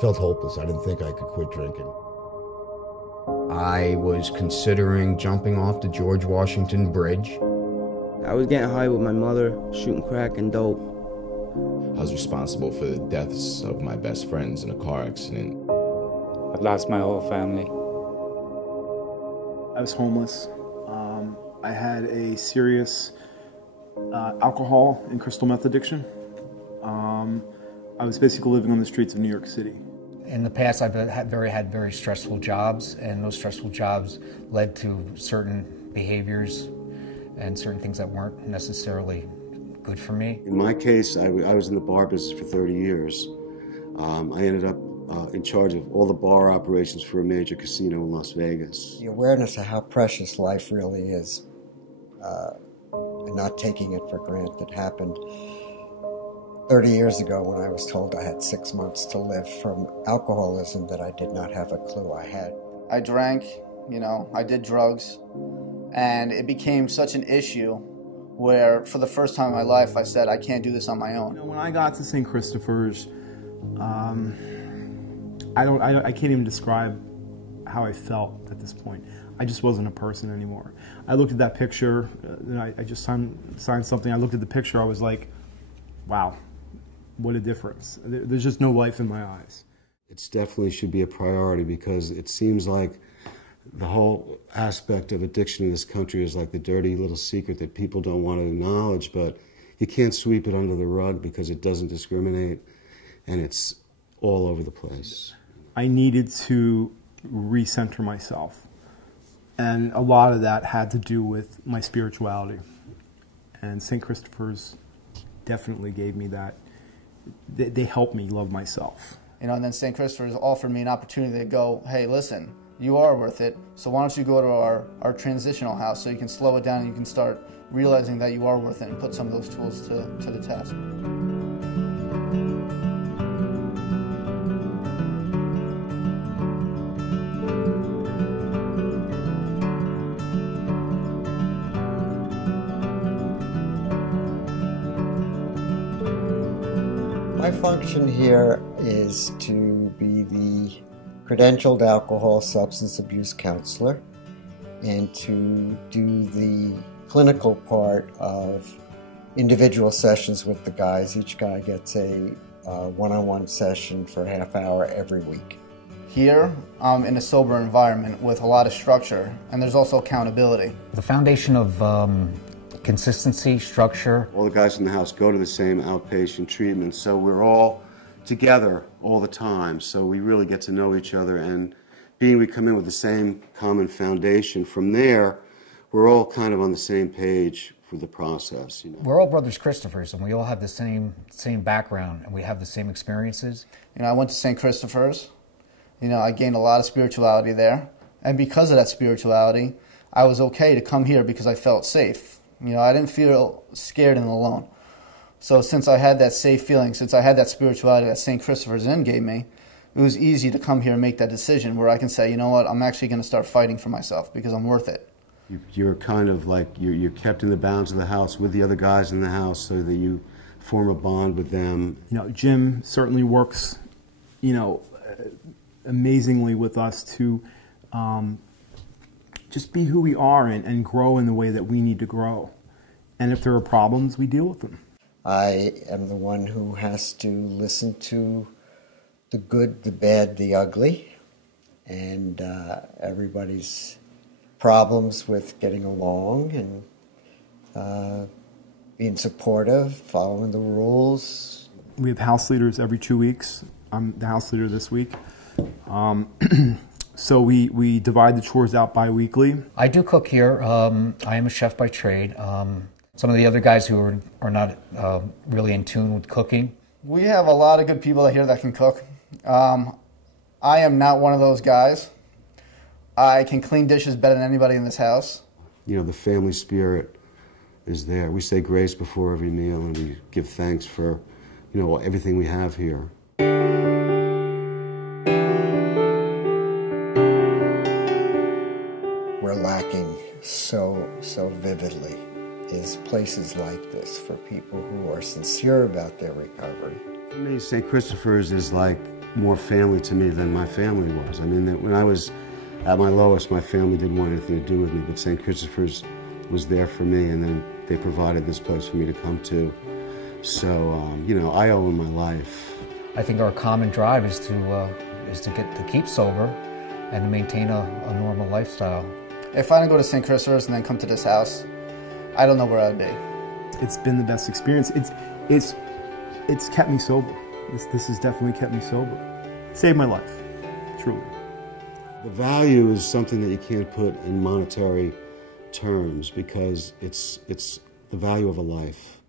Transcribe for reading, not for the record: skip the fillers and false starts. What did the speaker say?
felt hopeless. I didn't think I could quit drinking. I was considering jumping off the George Washington Bridge. I was getting high with my mother, shooting crack and dope. I was responsible for the deaths of my best friends in a car accident. I've lost my whole family. I was homeless. I had a serious alcohol and crystal meth addiction. I was basically living on the streets of New York City. In the past, I've had very stressful jobs, and those stressful jobs led to certain behaviors and certain things that weren't necessarily good for me. In my case, I was in the bar business for 30 years. I ended up in charge of all the bar operations for a major casino in Las Vegas. The awareness of how precious life really is, and not taking it for granted, happened 30 years ago when I was told I had 6 months to live from alcoholism that I did not have a clue I had. I drank, I did drugs, and it became such an issue where for the first time in my life I said, I can't do this on my own. When I got to St. Christopher's, I can't even describe how I felt at this point. I just wasn't a person anymore. I looked at that picture, I just signed something, I looked at the picture, I was like, wow, what a difference. There's just no life in my eyes. It definitely should be a priority because it seems like the whole aspect of addiction in this country is like the dirty little secret that people don't want to acknowledge, but you can't sweep it under the rug because it doesn't discriminate and it's all over the place. I needed to recenter myself, and a lot of that had to do with my spirituality, and St. Christopher's definitely gave me that. They helped me love myself. And then St. Christopher's offered me an opportunity to go, hey, listen, you are worth it, so why don't you go to our transitional house so you can slow it down and you can start realizing that you are worth it and put some of those tools to the test. My function here is to be the credentialed alcohol substance abuse counselor and to do the clinical part of individual sessions with the guys. Each guy gets a one-on-one session for a half hour every week. Here, I'm in a sober environment with a lot of structure, and there's also accountability. The foundation of consistency, structure. All the guys in the house go to the same outpatient treatment, so we're all together all the time, so we really get to know each other, and being we come in with the same common foundation, from there we're all kind of on the same page for the process. We're all brothers Christophers, and we all have the same background, and we have the same experiences. I went to St. Christopher's. I gained a lot of spirituality there, and because of that spirituality, I was okay to come here because I felt safe. I didn't feel scared and alone. So since I had that safe feeling, since I had that spirituality that St. Christopher's Inn gave me, it was easy to come here and make that decision where I can say, you know what, I'm actually going to start fighting for myself because I'm worth it. You're kind of like, you're kept in the bounds of the house with the other guys in the house so that you form a bond with them. Jim certainly works, amazingly with us to just be who we are and grow in the way that we need to grow. And if there are problems, we deal with them. I am the one who has to listen to the good, the bad, the ugly, and everybody's problems with getting along and being supportive, following the rules. We have house leaders every 2 weeks. I'm the house leader this week. So we divide the chores out bi-weekly. I do cook here. I am a chef by trade. Some of the other guys who are not really in tune with cooking. We have a lot of good people here that can cook. I am not one of those guys. I can clean dishes better than anybody in this house. The family spirit is there. We say grace before every meal and we give thanks for, everything we have here. We're lacking so vividly is places like this for people who are sincere about their recovery For me, St. Christopher's is like more family to me than my family was. I mean, when I was at my lowest, my family didn't want anything to do with me, but St. Christopher's was there for me, and then they provided this place for me to come to. So, you know, I owe them my life. I think our common drive is to keep sober and to maintain a normal lifestyle. If I didn't go to St. Christopher's and then come to this house, I don't know where I'd be. It's been the best experience. It's kept me sober. This has definitely kept me sober. Saved my life, truly. The value is something that you can't put in monetary terms because it's the value of a life.